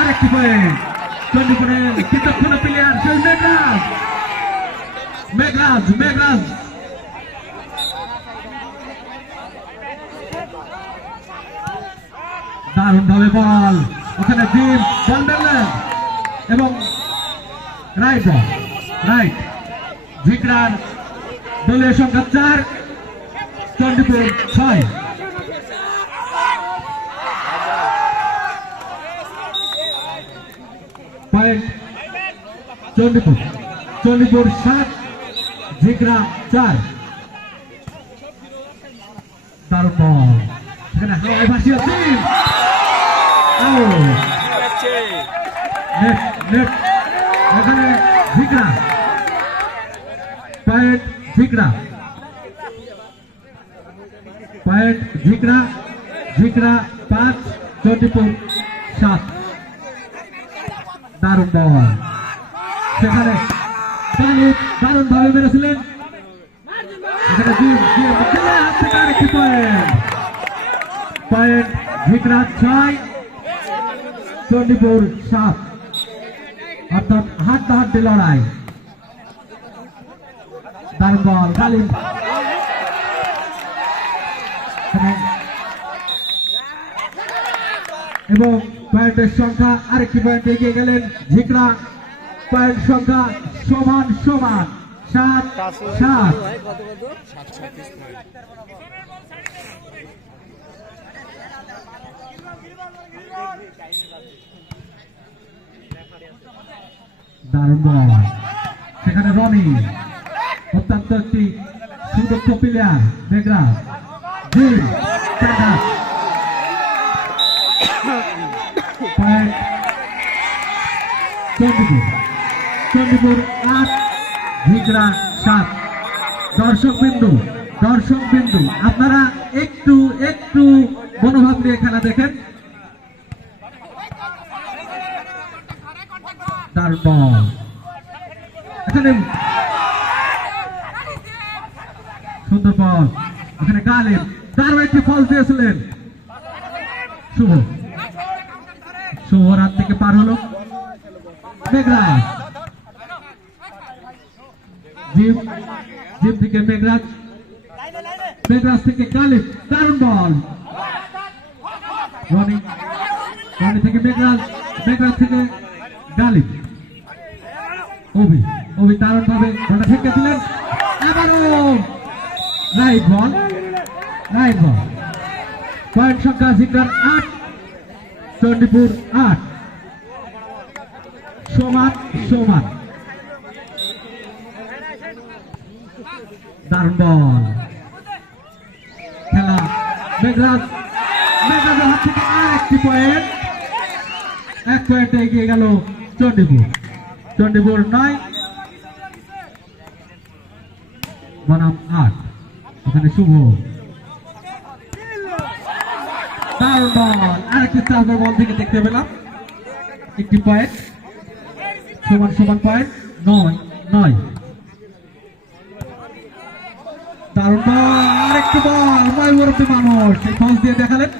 আরেকটি পয়েন্ট চন্ডীপুরের কিছুক্ষণ প্লেয়ার মেঘরাজ দারুণ ভাবে বল ওখানে জিম বল ধরলেন এবং রাইট ঝিকরার দলীয় সংখ্যা 4 চন্ডীপুর 6 পয়েন্ট চন্ডীপুর 7 ঝিকরা 4 দারুণ বল সেখানে হাওয়ায় ভাসিয়ে এখানে ঝিকরা পয়েন্ট ঝিকরা 5 চন্ডীপুর 7 দারুণ বল সেখানে দারুণ ভাবে মেরেছিলেন এখানে আরেকটি পয়েন্ট ঝিকরা 6 চন্ডীপুর 7 অর্থাৎ হাড্ডাহাড্ডি লড়াই দারুণ বল গালিব এবং পয়েন্টের সংখ্যা আরেকটি পয়েন্ট এগিয়ে গেলেন ঝিকরা পয়েন্ট সংখ্যা সমান 7-7 দারুণ বল সেখানে রনি অত্যন্ত একটি সুদক্ষ প্লেয়ার মেঘরাজ চন্ডীপুর 8 ঝিকরা 7 দর্শক বিন্দু আপনারা একটু মনোভাব নিয়ে খেলা দেখেন দারুণ বল এখানে সুন্দর বল এখানে গালিব দারুণ একটি ফল দিয়েছিলেন শুভ রাত থেকে পার হলো মেঘরাজ জিম থেকে মেঘরাজ থেকে গালিব দারুণ বল রনি থেকে মেঘরাজ থেকে গালিব অভি দারুণ ভাবে বলটা ঠেকে দিলেন আবারও রাইট বল পয়েন্ট সংখ্যা ঝিকরার 8 চন্ডীপুর 8 সমান দারুণ বল খেলা মেঘরাজের হাত থেকে আরেকটি পয়েন্ট 1 পয়েন্টে এগিয়ে গেল চন্ডীপুর 9 বনাম 8 ওখানে শুভ দারুণ বল আরেকটি চাপের বল থেকে দেখতে পেলাম একটি পয়েন্ট সমান পয়েন্ট 9 দারুণ বল আরেকটি বল ময়ূরী মানুষ সেই ফলস দিয়ে দেখালেন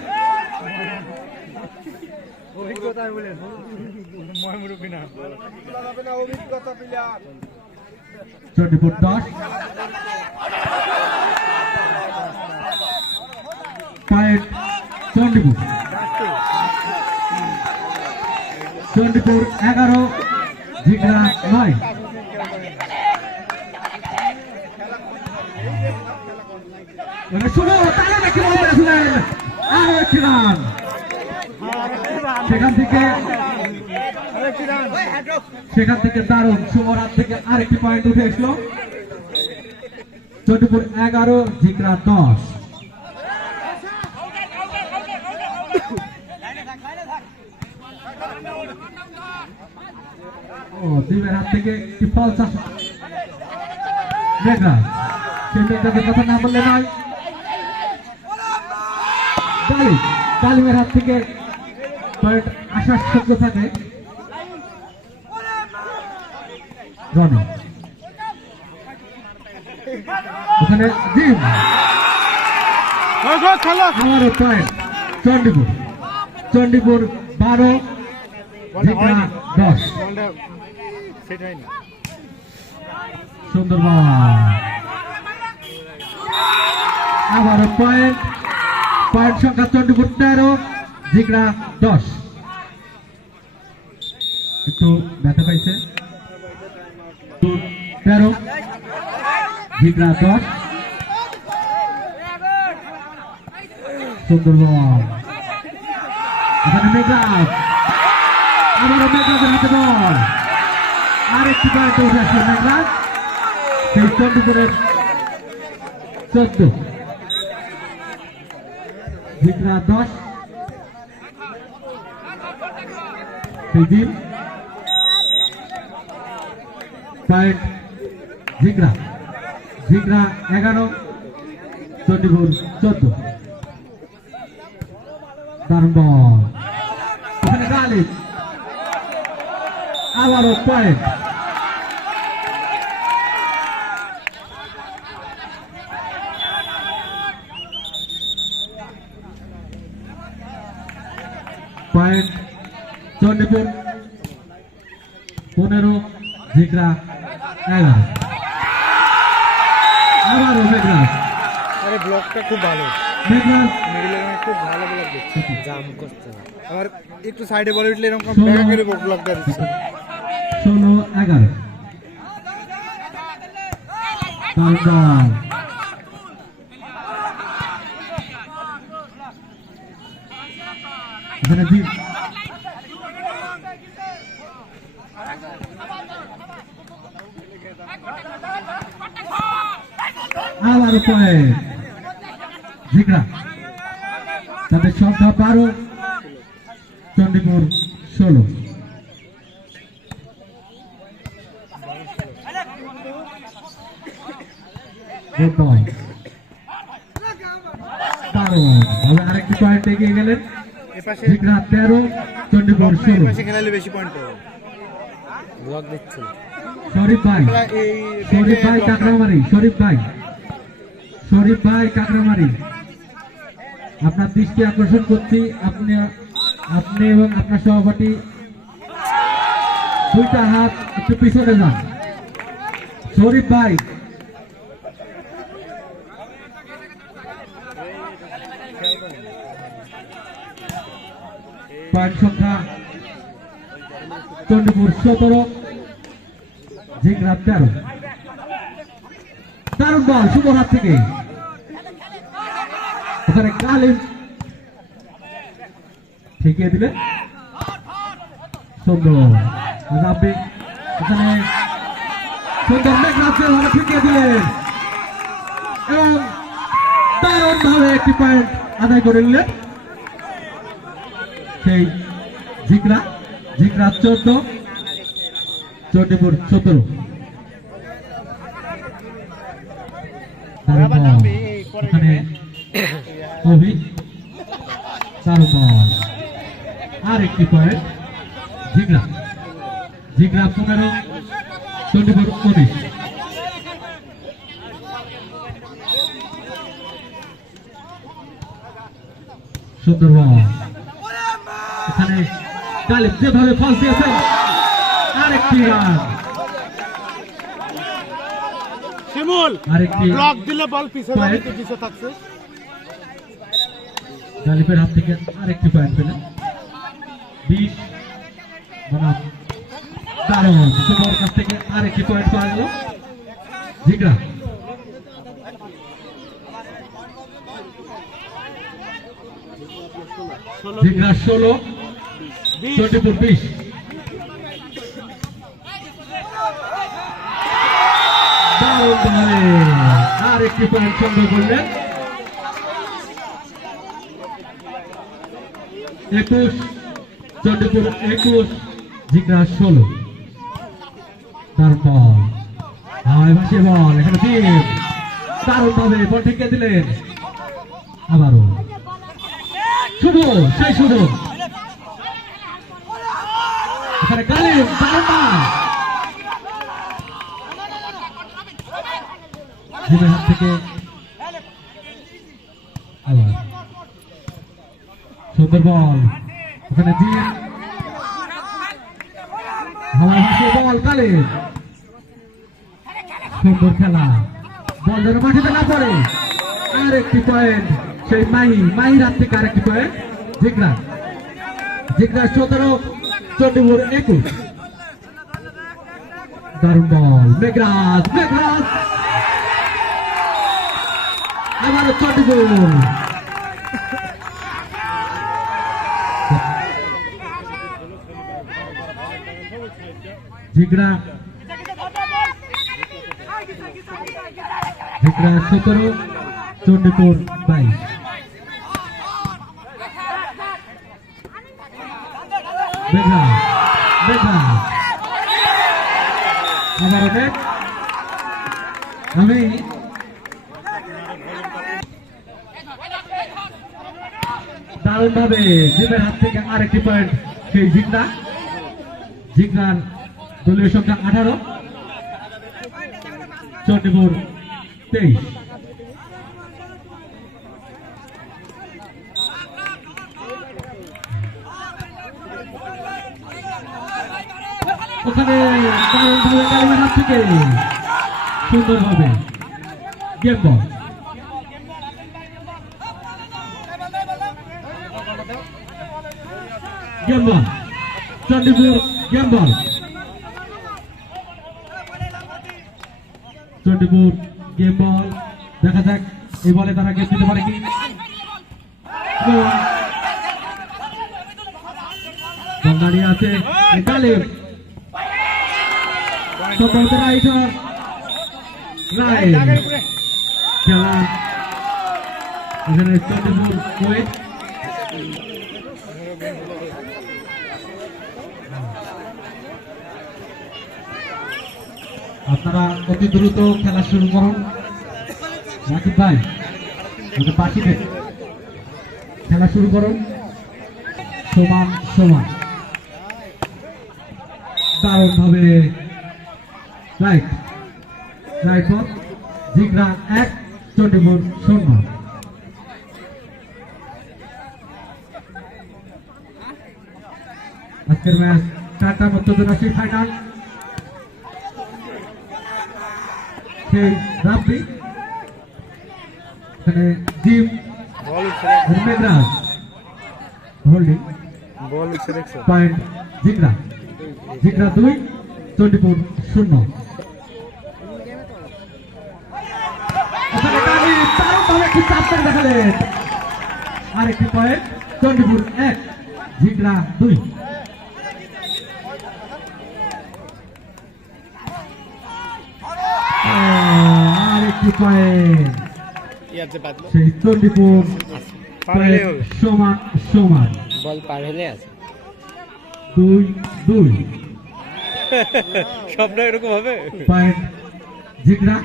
চন্ডীপুর 10 পয়েন্ট চন্ডীপুর 11 ঝিকরা 9 শুভ তারা নাকি বলেছিলেন আরো একটি রান সেখান থেকে দারুণ শুভ রাত থেকে আরেকটি পয়েন্ট উঠে এসলো চন্ডীপুর 11 ঝিকরা 10 দিবের হাত থেকে একটি ফল চাষ মেঘরাজ সেই মেঘরাজের কথা না বললে নয় গালিবের হাত থেকে পয়েন্ট আসার শব্দ থাকে রনি ওখানে জিম আমারও পয়েন্ট চণ্ডীপুর। চণ্ডীপুর 12 জিগরা 10। সুন্দরবন আবারও পয়েন্ট সংখ্যা চণ্ডীপুর 13 জিগরা 10। একটু ব্যথা পাইছে। 13 জিগরা 10। সুন্দরবন এখানে মেঘরাজ, আবারও মেঘরাজের হাতে বল। আরেকটি পয়েন্ট উঠে আসছে মেঘরাজ। সেই চণ্ডীপুরের 14 জিগরা 10। সেই দিন পয়েন্ট জিগরা 11 চণ্ডীপুর 14। দারুণ বল এখানে গালিব, আবারও পয়েন্ট। পয়েন্ট চণ্ডীপুর 15 জিগরা 11। আবারও মেঘরাজ। আরে ব্লকটা খুব ভালো, মেঘরাজ মিডল লাইনে খুব ভালো ব্লক দিচ্ছে, জাম করছে না। আবার একটু সাইডে বলে উঠলে এরকম ষোলো। ব্যাক করে ব্লকটা দিচ্ছে। 16-11। তালদার এখানে দ্বীপ, আবার পয়েন্ট জিগরা। তাদের সংখ্যা 12 চণ্ডীপুর 16। আরেকটি পয়েন্ট এগিয়ে গেলেন এপাশে জিগরা 13 চণ্ডীপুর 16। এপাশে খেলালে বেশি পয়েন্ট পাবে, ব্লক দিচ্ছে। শরীফ ভাই, শরীফ ভাই কাকড়ামারি, শরীফ ভাই কাকড়ামারি, আপনার দৃষ্টি আকর্ষণ করছি। আপনি এবং আপনার সভাপতি দুইটা হাত একটু পিছনে যান। শরীফ ভাই পয়েন্ট সংখ্যা চণ্ডীপুর 17 জিগরা 13। দারুণ বল শুভর হাত থেকে, ওখানে গালিব ঠেকিয়ে দিলেন। সুন্দর রাব্বি, এখানে সুন্দর মেঘরাজের হাতে ঠেকিয়ে দিলেন এবং দারুণ ভাবে একটি পয়েন্ট আদায় করে নিলেন সেই জিগরা 14 চণ্ডীপুর 17। এখানে অভি, দারুণ বল, আর একটি পয়েন্ট জিগরা 15 চণ্ডীপুর 19। সুন্দরবন এখানে গালিব যেভাবে ফাঁস দিয়েছেন, আরেকটি রান। শিমুল আরেকটি ব্লক দিলে বল পিছে যাবে, তো পিছে থাকছে। গালিবের হাত থেকে আরেকটি পয়েন্ট পেলেন 20 বনাম দারুণ। শুভর কাছ থেকে আরেকটি পয়েন্ট পাওয়া গেল জিগরা। জিগরা 16 চণ্ডীপুর 20। দারুণ ভাবে আরেকটি পয়েন্ট সংগ্রহ করলেন 21 চণ্ডীপুর 21 জিগরা 16। তার বল হাওয়ায় ভাসে বল, এখানে দীপ দারুণ ভাবে বল ঠেকিয়ে দিলেন। আবারও শুভ, সেই শুভ এখানে গালিব, দারুণ হাত থেকে সুন্দর বল ওখানে জিম হাওয়ায় ভাসিয়ে বল কালে সুন্দর খেলা বল যেন মাটিতে না পড়ে আর একটি পয়েন্ট সেই মাহির হাত থেকে আরেকটি পয়েন্ট জিগরা 17 চন্ডিপুর 21 দারুণ বল মেঘরাজ আবারও চন্ডিপুর জিগরা 17 চন্ডিপুর 22 মেঘা আবার আমি দারুণ ভাবে জিমের হাত থেকে আরেকটি পয়েন্ট সেই জিগনার দলীয় সংখ্যা 18 চন্ডিপুর 23 ওখানে দারুণ হাত থেকে সুন্দরভাবে গেম বল চন্ডিপুর গেম বল দেখা যাক এই বলে তারা গেম দিতে পারে কি দাঁড়িয়ে আছে কালেব সম্ভবত খেলা এখানে চন্ডিপুর কুয়েত আপনারা অতি দ্রুত খেলা শুরু করুন রাকিব ভাই আমাদের পাখিদের খেলা শুরু করুন সমান দারুণ ভাবে রাইট জিগরা 1 চন্ডিপুর 0 আজকের ম্যাচ 4টা মধ্যরাশি ফাইনাল সেই রাব্বি এখানে জিম মেঘরাজ হোল্ডিং পয়েন্ট জিগরা 2 চন্ডিপুর 0 দেখালেন আরেকটি পয়েন্ট চন্ডিপুর 1 জিগরা 2 আরেকটি পয়েন্ট সেই চন্ডিপুর সমান বল পার হলে আছে 2 সবটা এরকম হবে পয়েন্ট জিগরা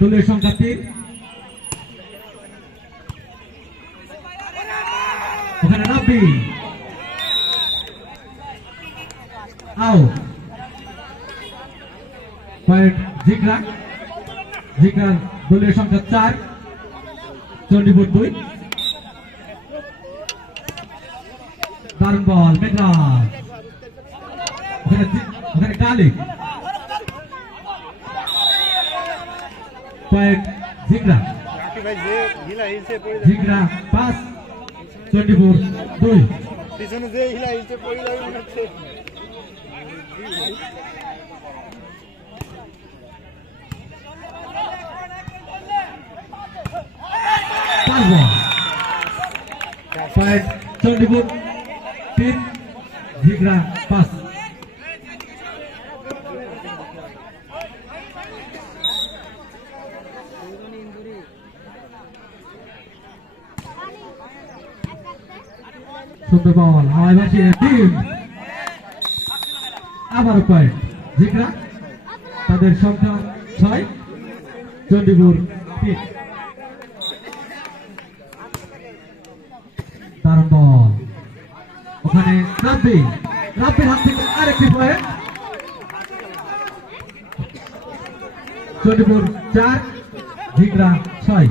দলীয় সংখ্যা 3 ওখানে রাব্বি পয়েন্ট জিগরা দলীয় সংখ্যা 4 চন্ডিপুর 2 দারুণ বল মেঘরাজ ওখানে গালিক পয়েন্ট জিগরা 5 চন্ডিপুর 2 পিছনে যে হিলা হিলছে পড়ে যাবে মনে হচ্ছে পয়েন্ট চন্ডিপুর 3 জিগরা 5 সুন্দর বল হাওয়ায় ভাসিয়ে টিম আবার পয়েন্ট জিগরা তাদের সংখ্যা 6 চন্ডিপুর 3 দারুণ বল ওখানে রাব্বির হাত থেকে আরেকটি পয়েন্ট চন্ডিপুর 4 জিগরা 6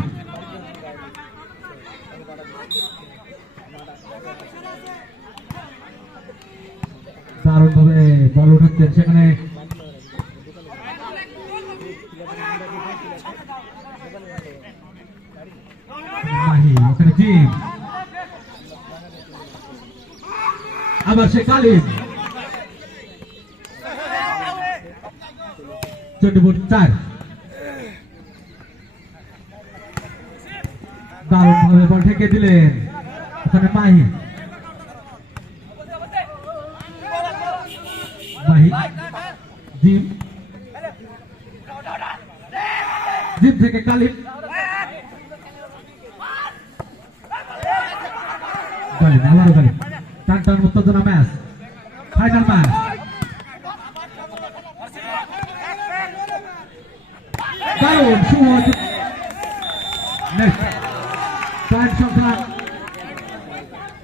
দারুণ ভাবে বল উঠাচ্ছেন সেখানে মাহি, ওখানে জিম, আবার সে কালিম, 4 দারুণ ভাবে বল ঠেকে দিলেন ওখানে মাহি, মাহি জিম, জিম থেকে কালিম, কালিম আবারও কালিম, টান উত্তেজনা ম্যাচ, ফাইনাল ম্যাচ। দারুণ শুভ নেক্সট পয়েন্ট সংখ্যা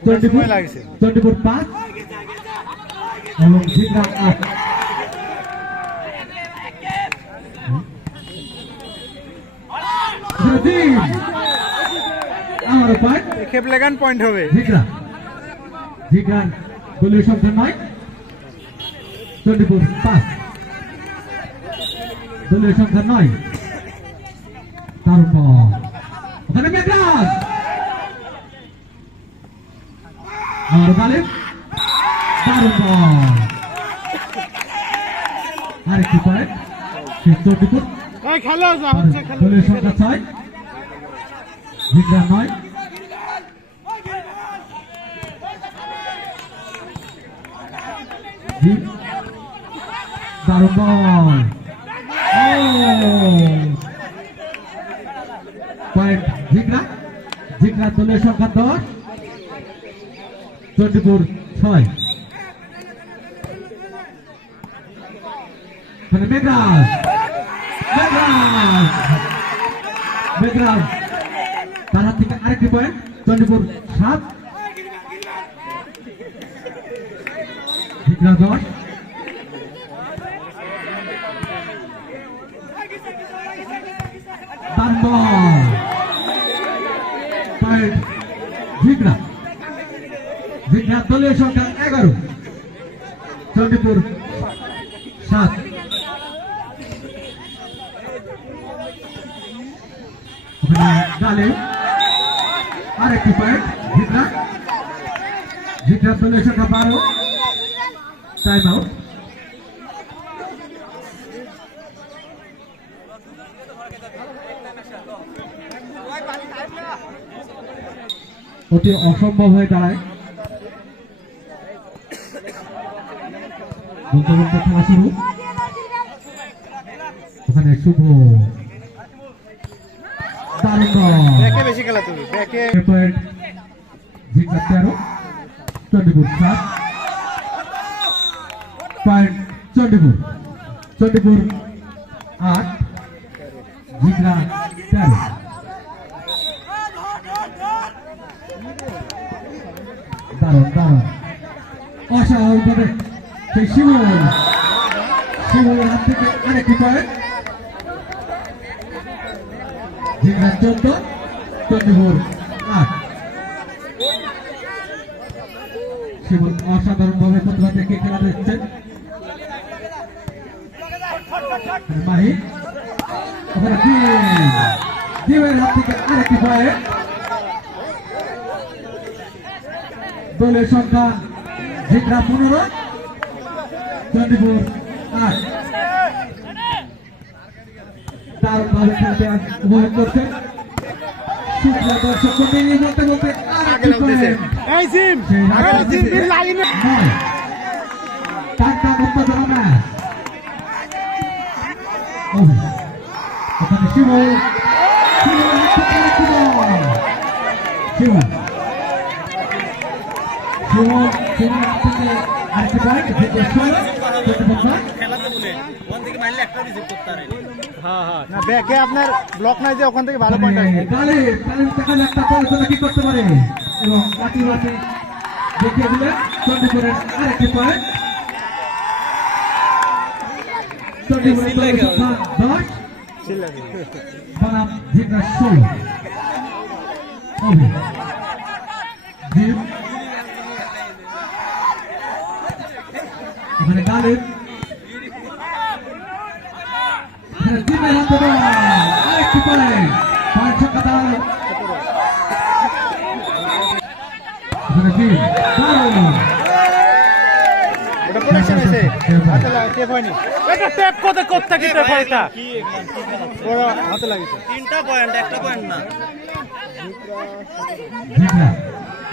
24 5 এবং জিগরা 8। আমার পয়েন্ট খেপলেগান পয়েন্ট হবে। জিগরা দলীয় সংখ্যা 9, 24 5 দলীয় সংখ্যা 9। তারপর ওখানে মেঘরাজ আর গালিব, দারুণ বল, আরেকটি পয়েন্ট 24 দলীয় সংখ্যা 6, জিগরা 9। দারুণ বল, পয়েন্ট জিগরা দলীয় সংখ্যা 10, 24 6। মেঘরাজ তার হাত থেকে আরেকটি পয়েন্ট 24 7। জিগরা 10, পয়েন্ট জিগরা দলীয় সংখ্যা 11, 24 7। আরেকটি পয়েন্ট জিগরা দলীয় সংখ্যা 12, টাইম আউট। অতি অসম্ভব হয়ে দাঁড়ায় বলতে খেলা শুরু। ওখানে শুভ ব্যাকে বেশি খেলা তুমি ব্যাকে পয়েন্ট জিগরা 13, 24 7 পয়েন্ট 24 8 জিগরা 13। দারুণ অস্বাভাবিকভাবে সেই শিমুলের হাত থেকে আরেকটি পয়েন্ট জিগরা 14, 24 8। শিমুল অসাধারণ ভাবে প্রতিভা থেকে খেলা দিচ্ছেন। মাহি জিমের হাত থেকে আরেকটি পয়েন্ট, দলের সংখ্যা জিগরা 15, 24 8। দারুণ ভাবে খেলতে উপভোগ করছেন দর্শক বলতে ওখানে শিমুল ব্যাকে আপনার ব্লক নাই যে ওখান থেকে ভালো পয়েন্ট আসবে। কি করতে পারে এবং দেখিয়ে দিলেন চণ্ডীপুরের আরেকটি পয়েন্ট 10 বনাম জিগরা 16। ওখানে গালিব টিমের হাতে বল আরেকটি পয়েন্ট পয়েন্ট ছক্কা দাও ওখানে জিম দারুণ ওটা প্রোডাকশন আছে হাতে লাগে টেপ হয়নি এটা টেপ কোথা কি টেপ হয় এটা ওরা হাতে লাগিছে তিনটা পয়েন্ট একটা পয়েন্ট না জিগরা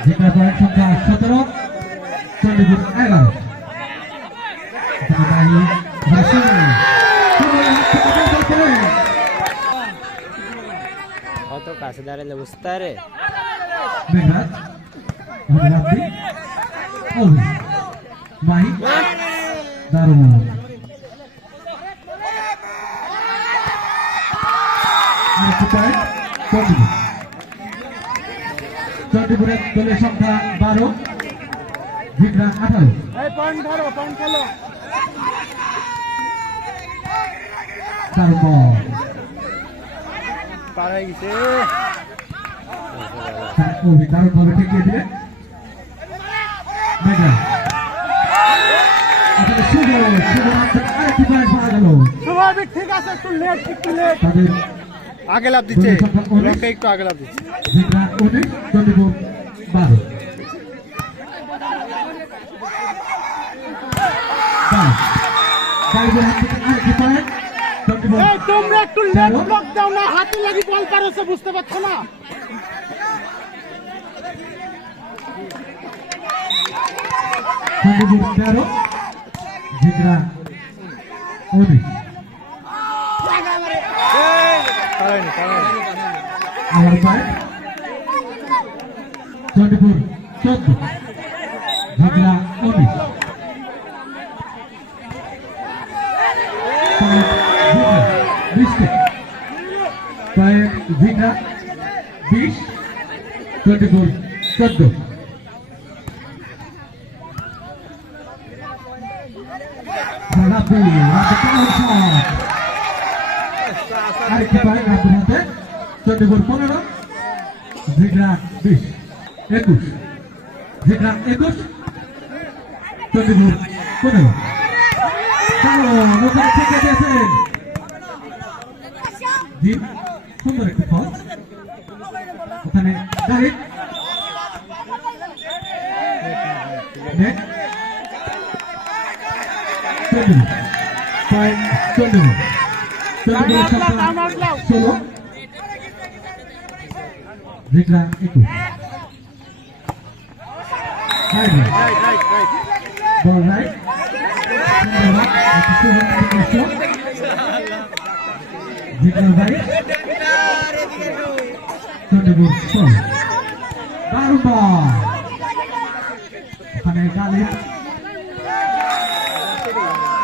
জিগরা পয়েন্ট সংখ্যা 17 চন্ডিপুর 11 দাঁড়িয়ে ভাসি কত কাছে দাঁড়ালে বুঝতে রে মেঘরাজ অভিরাব্দি অভি মাহি দারুণ আরেকটি পয়েন্ট চন্ডিপুর চন্ডিপুরের দলের সংখ্যা 12 জিগরা 18 এই পয়েন্ট ধরো পয়েন্ট খেলো দারুণ বল পার হয়ে গেছে অভি দারুণ ভাবে ঠেকিয়ে দিলেন মেঘরাজ আসলে শুভ আরেকটি পয়েন্ট পাওয়া গেল স্বাভাবিক ঠিক আছে একটু লেট তাদের আগে লাভ দিচ্ছে লঙ্কা একটু আগে লাভ দিচ্ছে জিগরা 19 চন্ডিপুর 12 গাইবের হাত থেকে আরেকটি পয়েন্ট চন্ডিপুর এই তোমরা একটু লেট ব্লক দাও না হাতে লাগি বল পারছো বুঝতে পারছো না চন্ডিপুর 13 জিগরা 19 পারেনি আবার পয়েন্ট চন্ডিপুর 14 জিগরা 19 পয়েন্ট জিগরা 20 চন্ডিপুর 14 আরেকটি পয়েন্ট রাব্বির হাতে চন্ডিপুর 15 জিগরা 20 21 জিগরা 21 চন্ডিপুর 15 নতুন থেকে দিয়েছেন জি সুন্দর একটি ফল ওখানে গাড়ি নেট চন্ডিপুর পয়েন্ট চন্ডিপুর চন্ডিপুরের সংখ্যা 16 জিগরা 21 বল রাইট জিগরা রাইট চন্ডিপুর 16 দারুণ বল ওখানে গালিব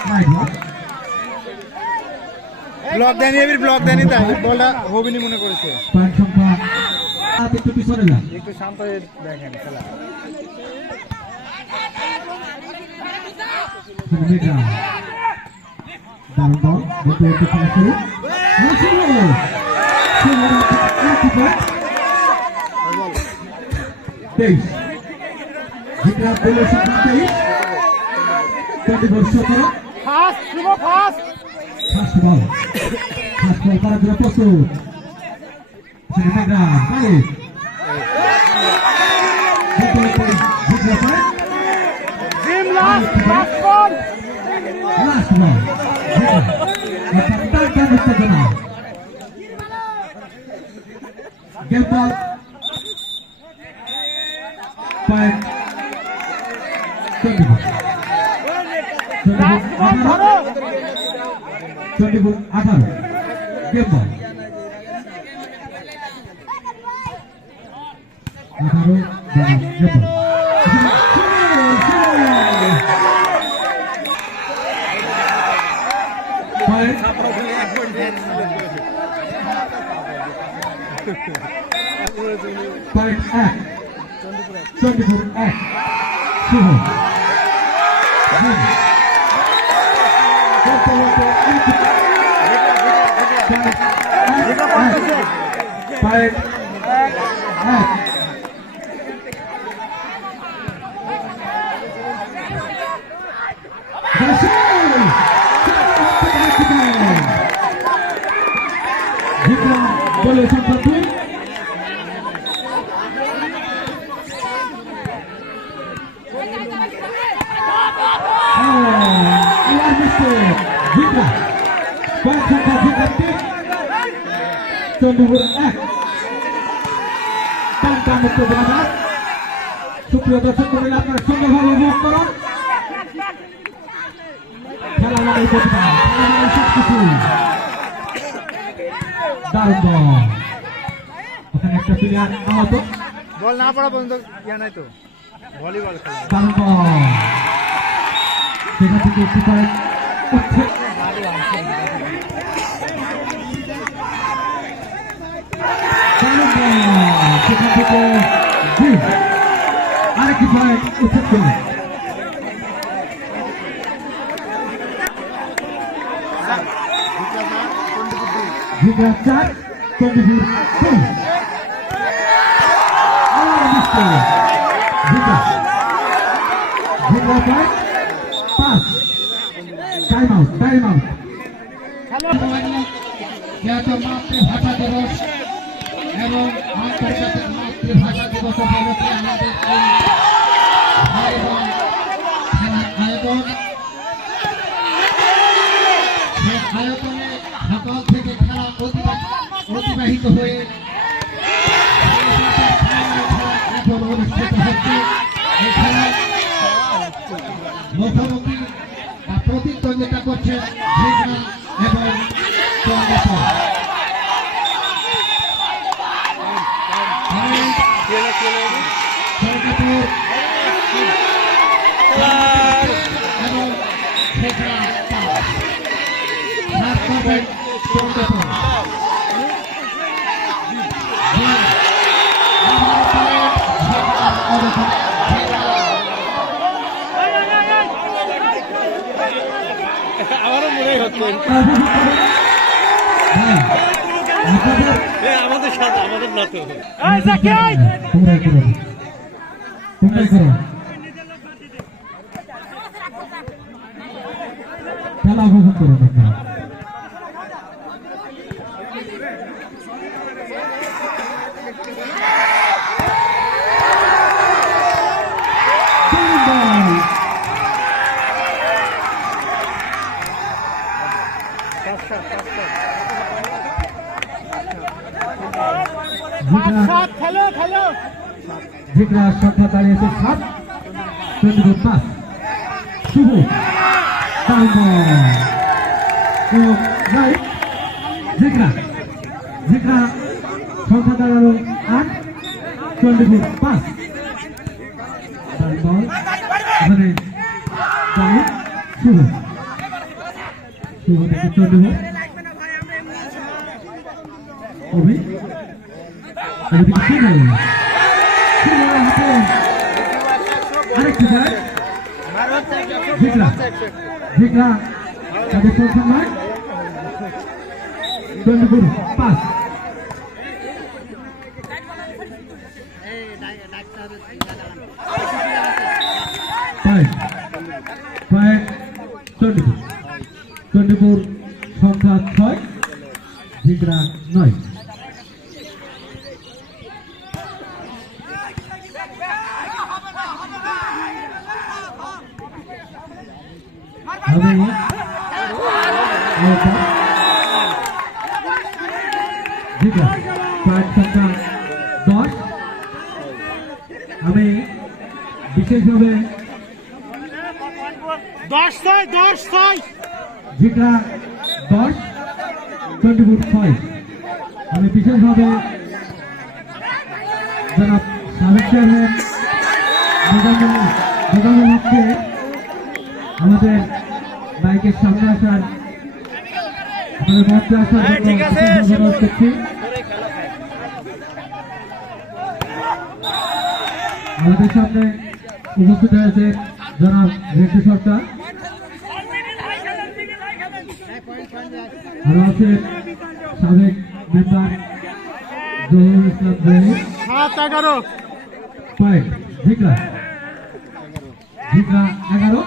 রাইট বল ব্লক দেয়নি এবার ব্লক দেয়নি তাই বলটা হবিনি মনে করেছে পয়েন্ট সংখ্যা একটু পিছনে যান একটু শান্ত হয়ে দেখেন খেলা দারুণ বল দুটো একটু খেলা শুরু তেইশ জিগরা বলের সংখ্যা 23 চন্ডিপুর 17 ফাস্ট শুভ ফাস্ট ফার্স্ট বল করার জন্য প্রস্তুত মেঘরা গালিব জিগরা পয়েন্ট জিম লাস্ট বল লাস্ট বল টাকা উত্তেজনা game ball point Chandipur Chandipur 18 game ball 18 game ball point point 1 Chandipur 1 শুভ পয়েন্ট 1 That's গোলে সংখ্যা 2। জিগরা পয়েন্ট সংখ্যা জিগরা 3, চন্দ্রপুর 1। মুক্ত জনতা সুপ্রিয় দর্শক মন্ডলী, আপনারা সুন্দরভাবে উপভোগ করুন খেলা মানে প্রতিভা, খেলা মানে সবকিছু। দারুণ বল, ওখানে একটা প্লেয়ার আহত। বল না পড়া পর্যন্ত ইয়া নাই তো, ভলিবল খেলা। দারুণ বল, সেখান থেকে কিপার উঠছে। দারুণ বল, সেখান থেকে আরেকটি পয়েন্ট উচ্ছেদ করলেন। Jigra 4, Chandrapur 2। Jigra 5। Time out, time out. মাতৃভাষা দিবস এবং আন্তর্জাতিক মাতৃভাষা দিবস উপলক্ষে আমাদের খেলার আয়োজন। সেই আয়োজনে সকাল থেকে খেলা অতিবাহিত হয়ে এখন অনুষ্ঠিত হচ্ছে। এই খেলায় মুখোমুখি বা প্রতিদ্বন্দ্বিতা করছে জিগরা এবং চন্দ্রপুর। আমারও মনে হচ্ছে আমাদের সাথে আমাদের না তো খেলা উপভোগ করুন আপনারা। জিগরা সংখ্যা দাঁড়িয়েছে 7, চন্দ্রপুর 5। শুভ জিগরা সংখ্যা দাঁড়ালো 8, চন্দ্রপুর 5। এখানে শুভ থেকে চন্দ্রপুর অভি আরেকটি জিগরা তাদের সংখ্যা 9, চন্দ্রপুর 5। চন্দ্রপুর সংখ্যা 6, জিগরা 9। জিগরা পয়েন্ট সংখ্যা 10। আমি বিশেষভাবে 10-6 জিগরা 10, চন্দ্রপুর 6। আমি বিশেষভাবে জনাব সাবেক চেয়ারম্যান মোজাম্মেল হককে আমাদের বাইকের সামনে আসার, আমাদের মঞ্চে আসার জন্য অনুরোধ করছি। আমাদের সামনে উপস্থিত হয়েছে জনাব রেড্ডি সরকার, আরো আছে সাবেক মেম্বার জহুরুল ইসলাম জহির। 7-11 পয়েন্ট জিগরা 11,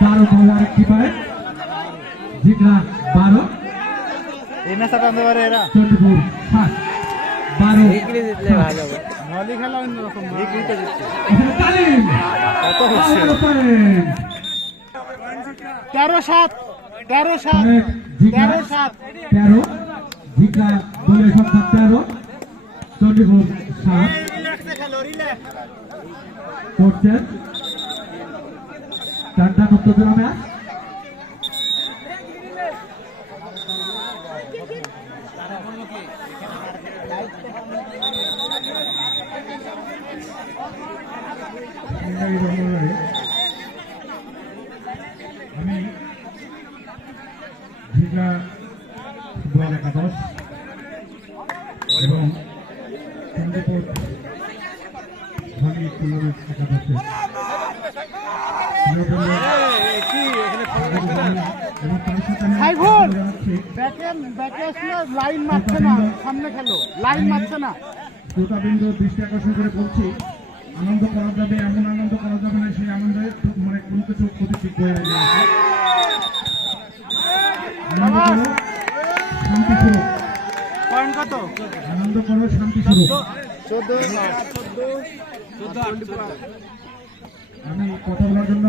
দারুণ ভালো আরেকটি পয়েন্ট। জিগরা 12, এই ম্যাচটা টানতে পারে এরা 24 7 12 ডিগ্রি জিতলে ভালো হবে ভলি খেলা অন্যরকম ডিগ্রি তো জিতছে তালিম কত হচ্ছে 13-7 13-7 13-7 13 জিকা দলের সংখ্যা 13 24 7 করছেন চারটা উত্তর ম্যাচ আমি জিকা ফুটবল একাদশ এবং চন্দ্রপুর ভলি ফুটবল একাদশের সাইফুল ব্যাকে আসলে লাইন মারছে না, সামনে খেলো, লাইন মারছে না। শ্রোতাবৃন্দ দৃষ্টি আকর্ষণ করে বলছি, আনন্দ করা যাবে, এমন আনন্দ করা যাবে না সেই আনন্দে মানে কোনো কিছু ক্ষতি করে শান্তি শুরু, পয়েন্ট কত? আনন্দ করো, শান্তি শুরু। 14 আমি কথা বলার জন্য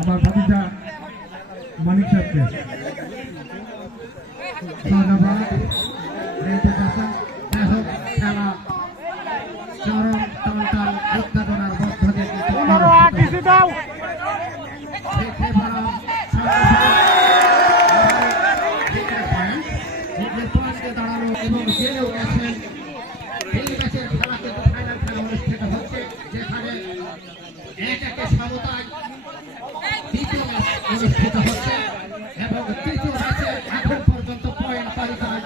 আমার ভাতিজা মানিক সাহেবকে ধন্যবাদ। খেলা চরম টলটল উত্তেজনার মধ্য দিয়ে 15 দাও। দাঁড়ানো এবং জেলেও গেছেন। এই ম্যাচের খেলা কিন্তু ফাইনাল খেলা অনুষ্ঠিত হচ্ছে, যেখানে 1-1 সমতায় দ্বিতীয় ম্যাচ অনুষ্ঠিত হচ্ছে এবং তৃতীয় ম্যাচে এখন পর্যন্ত পয়েন্ট তালিকায়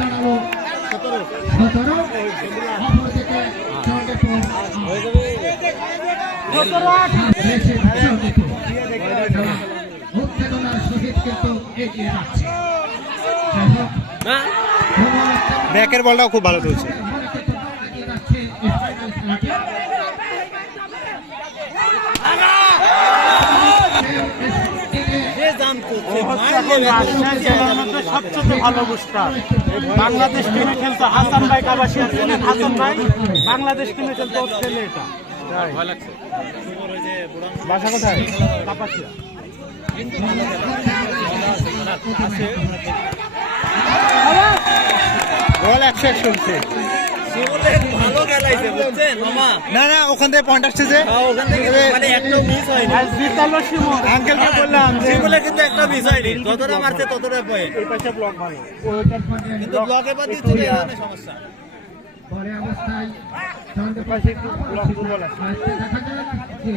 দাঁড়ালো 17, অপরদিকে উত্তেজনার সহিত কিন্তু এগিয়ে যাচ্ছে। ব্যাকের বলটাও খুব ভালো চলছে সবচেয়ে ভালো বুস্টার বাংলাদেশ টিমে খেলতো হাসান ভাই, কাবাসিয়া ছিলেন হাসান ভাই, বাংলাদেশ টিমে খেলতো অস্ট্রেলিয়া। এটা ভয় লাগছে। বাসা কোথায়? কাপাসিয়া। বল 100 শুনছে না না, ওখান থেকে পয়েন্ট আসছে যে জিতালো শিমুল। আঙ্কেলকে বললাম সিম্বলে কিন্তু একটা মিস হয়নি, যতটা মারছে ততটা পয়েন্ট, এই পাশে ব্লক ভালো। কিন্তু ব্লকে বাদ দিচ্ছে না, এই ধরনের সমস্যা। পরে অবস্থায় এই পাশে একটু ব্লক দুর্বল আছে। দেখা যাক যে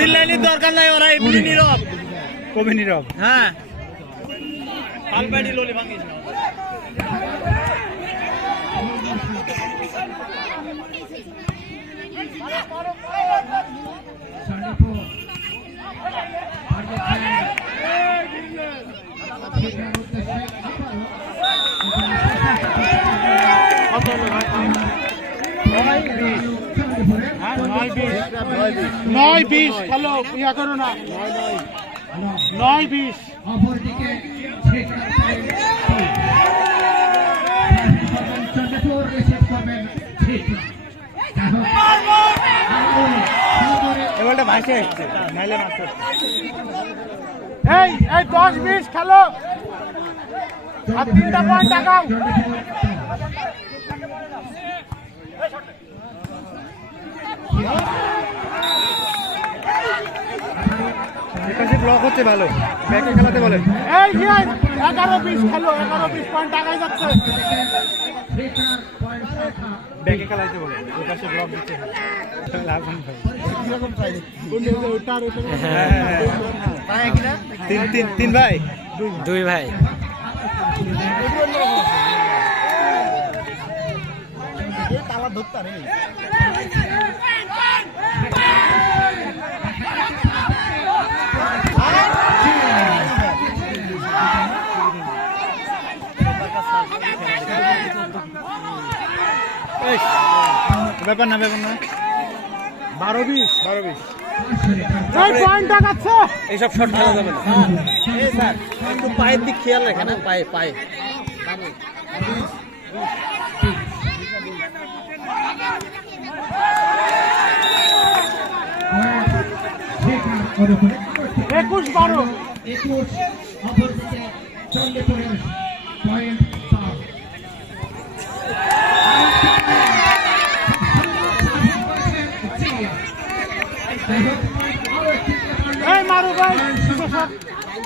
চিল্লানির দরকার নাই, ওরা এমনি নীরব, কবি নীরব। হ্যাঁ পালপাড়ি ললি ভাঙিস না। নয় 20 খেলো, ইয়া করো না। 9-20 অপরদিকে এবারটা ভাসে আসছে নাইলে মাত্র এই 10-20 খেলো, আর 3টা পয়েন্ট আগাও। এপাশে ব্লক হচ্ছে ভালো, ব্যাকে খেলাতে বলেন। এই 11-20 খেলো, 11-20 পয়েন্ট আগাই যাচ্ছে। ব্যাকে খেলাতে বলেন, এপাশে ব্লক দিচ্ছে লাভবান ভাই। তিন ভাই, 2 ভাই। তালা ধরতা রে। ব্যাপার না 12-20 5 এই পয়েন্ট দেখাচ্ছে এইসব শট খেলা যাবে না এই স্যার একটু পায়ের দিক খেয়াল রাখেন না পায়ে পায়ে অনুকূলে 21-12 21 অপরদিকে চন্ডে পড়ে পয়েন্ট পাও এই মারো ভাই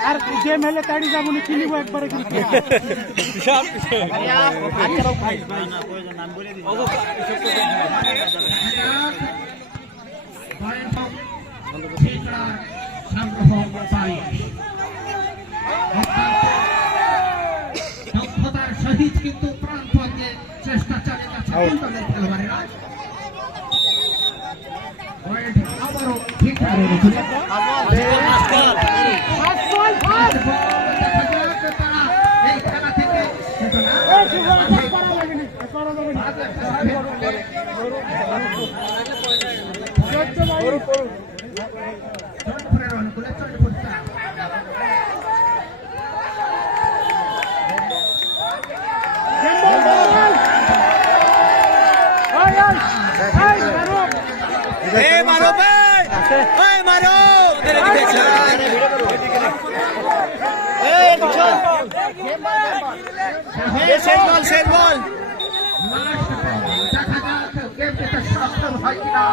আর গেম হেলে তাড়ি যাবো না কিনিব একবারে কিন্তু দক্ষতার সহিত কিন্তু প্রাণপণে চেষ্টা চালিয়ে যাচ্ছে দলের খেলোয়াড়েরা আবারও ঠিক তারা এই খেলা থেকে চন্ডপুরের অনুকূলে চন্ডপুর মারো ভাই এই মারো সেই বল দেখা যাক গেমটা সক্ষম হয় কিনা